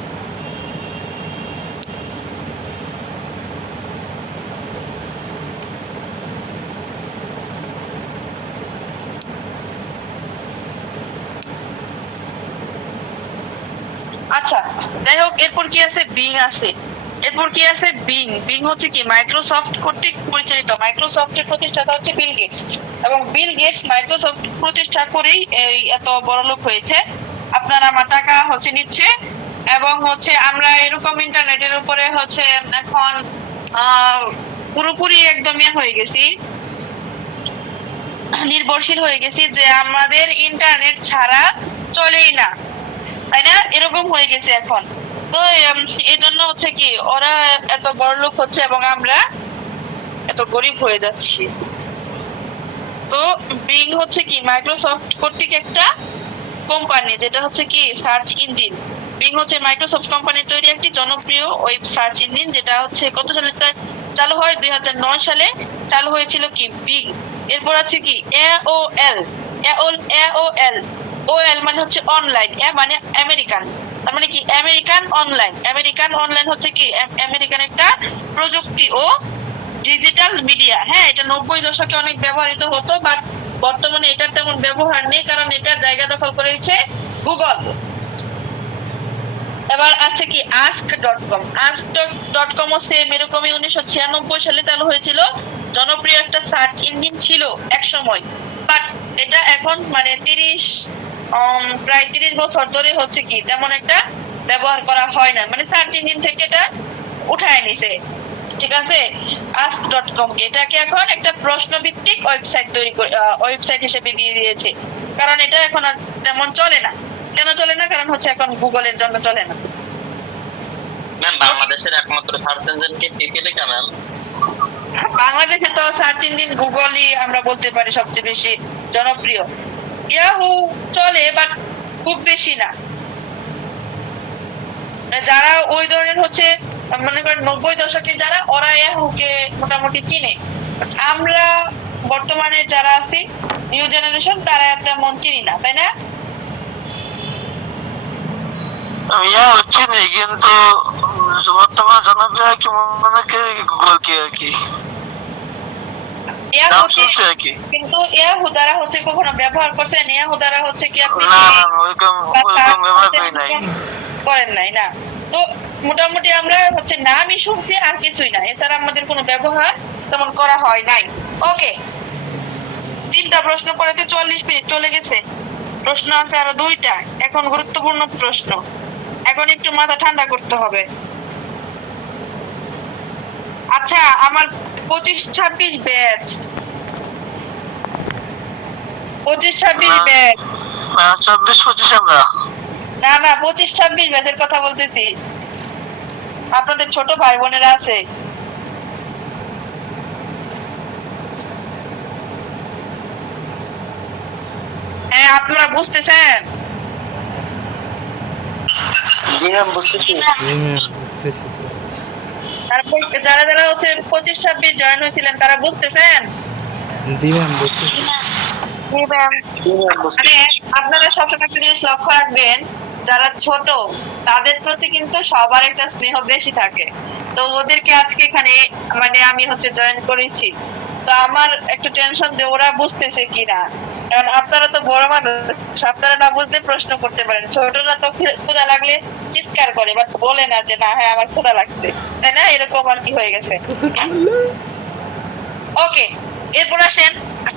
আচ্ছা, যাই হোক, এরপর কি আছে? বিং আছে। এরপর কি আছে? বিং। বিং হচ্ছে কি মাইক্রোসফট কর্তৃক পরিচালিত। মাইক্রোসফটের প্রতিষ্ঠাতা হচ্ছে বিল গেটস, এবং বিল গেটস মাইক্রোসফট প্রতিষ্ঠা করেই এই এত বড় লোক হয়েছে। আপনার আমার টাকা হচ্ছে নিচ্ছে, এবং হচ্ছে আমরা এরকম ইন্টারনেটের উপরে হচ্ছে এখন পুরোপুরি একদম হয়ে গেছি, নির্ভরশীল হয়ে গেছি, যে আমাদের ইন্টারনেট ছাড়া চলেই না, তাই না? এরকম হয়ে গেছে এখন। তো এই জন্য হচ্ছে কি ওরা এত বড় লোক হচ্ছে এবং আমরা এত গরিব হয়ে যাচ্ছি। তো বিং হচ্ছে কি মাইক্রোসফট কর্তৃক একটা কোম্পানি, যেটা হচ্ছে কি সার্চ ইঞ্জিন। বিং হচ্ছে মাইক্রোসফট কোম্পানির তৈরি একটি জনপ্রিয় ওয়েব সার্চ ইঞ্জিন, যেটা হচ্ছে কত সালে চালু হয়? 2009 সালে চালু হয়েছিল কি বিং। এরপর আছে কি এওএল। এওএল ওএল মানে হচ্ছে অনলাইন, এ মানে আমেরিকান, তার মানে কি আমেরিকান অনলাইন। আমেরিকান অনলাইন হচ্ছে কি আমেরিকান একটা প্রযুক্তি ও ডিজিটাল মিডিয়া। হ্যাঁ, এটা 90 দশকে অনেক ব্যবহৃত হতো, বাট বর্তমানে এটার তেমন ব্যবহার নেই, কারণ এটার জায়গা দখল করেছে গুগল। এবার আছে কি ask.com। ask.com ও সেম এরকমই 1996 সালে চালু হয়েছিল। জনপ্রিয় একটা সার্চ ইঞ্জিন ছিল এক সময়, বাট এটা এখন মানে প্রায় 30 বছর ধরে হচ্ছে কি তেমন একটা ব্যবহার করা হয় না, মানে সার্চ ইঞ্জিন থেকে এটা উঠায় নিছে। ঠিক আছে, ask.com এটাকে এখন একটা প্রশ্নভিত্তিক ওয়েবসাইট তৈরি করে ওয়েবসাইট হিসেবে দিয়ে দিয়েছে, কারণ এটা এখন আর তেমন চলে না। কেন চলে না? কারণ হচ্ছে এখন গুগলের জন্য চলে না। ম্যাম, বাংলাদেশের একমাত্র সার্চ ইঞ্জিন কি পিপিলিকা ম্যাম? বাংলাদেশে তো সার্চ ইঞ্জিন গুগলই আমরা বলতে পারি সবচেয়ে বেশি জনপ্রিয়। ইয়াহু চলে, বাট খুব বেশি না। যারা ওই ধরনের হচ্ছে মনে করেন 90 দশকে যারা, ওরা ইয়াহুকে মোটামুটি চিনে। আমরা বর্তমানে যারা আছি নিউ জেনারেশন, তারা তেমন চিনি না, তাই না? হচ্ছে না, কিন্তু বর্তমান জনপ্রিয় কি মনে করি গুগল কে আর কি নাম শুনছে আর কি, কিন্তু ইয়াহু দ্বারা হচ্ছে কখনো ব্যবহার করছেন? ইয়াহু দ্বারা হচ্ছে কি আপনি না ওইরকম ব্যবহার করি নাই, করেন নাই না? তো মোটামুটি আমরা হচ্ছে নামই শুনছি আর কিছুই না, এছাড়া আমাদের কোনো ব্যবহার তেমন করা হয় নাই। ওকে, 3টা প্রশ্ন পড়াতে 40 মিনিট চলে গেছে। প্রশ্ন আছে আরো 2টা, এখন গুরুত্বপূর্ণ প্রশ্ন। এখন একটু মাথা ঠান্ডা করতে হবে। আচ্ছা, আমার 25-26 ব্যাচ, 25-26 ব্যাচ, 24-25 আমরা না না 25-26 ব্যাচের কথা বলতেছি। আপনাদের ছোট ভাই বোনেরা আছে? হ্যাঁ, আপনারা বুঝতেছেন? জি ম্যাম বুঝতেছি। বুঝতেছি। তারপর যারা যারা হচ্ছে 25-26 জয়েন হয়েছিলেন তারা বুঝতেছেন? জি ম্যাম বুঝতেছি। মানে আপনারা সবসময় একটা জিনিস লক্ষ্য রাখবেন, যারা ছোট তাদের প্রতি কিন্তু সবার একটা স্নেহ বেশি থাকে। তো ওদেরকে আজকে এখানে মানে আমি হচ্ছে জয়েন করেছি, তো আমার একটা টেনশন যে ওরা বুঝতেছে কিনা, কারণ আপনারা তো বড় মানুষ, আপনারা না বুঝতে প্রশ্ন করতে পারেন। ছোটরা তো ক্ষুধা লাগলে চিৎকার করে, বাট বলে না যে না হ্যাঁ আমার ক্ষুধা লাগছে, তাই না? এরকম আর কি হয়ে গেছে। ওকে, এরপর আসেন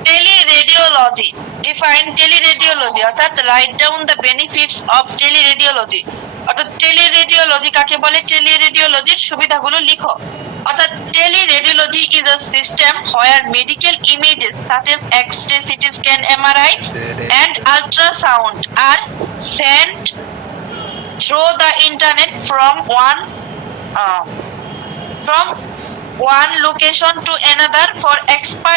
টেলিরেডিওলজি। ডিফাইন টেলিরেডিওলজি, অর্থাৎ write down the benefits of teleradiology. অর্থাৎ টেলিরেডিওলজি কাকে বলে? টেলিরেডিওলজির সুবিধাগুলো লিখো। অর্থাৎ teleradiology is a system where medical images such as X-ray, CT scan, MRI and ultrasound are sent through the internet from one location to another for expert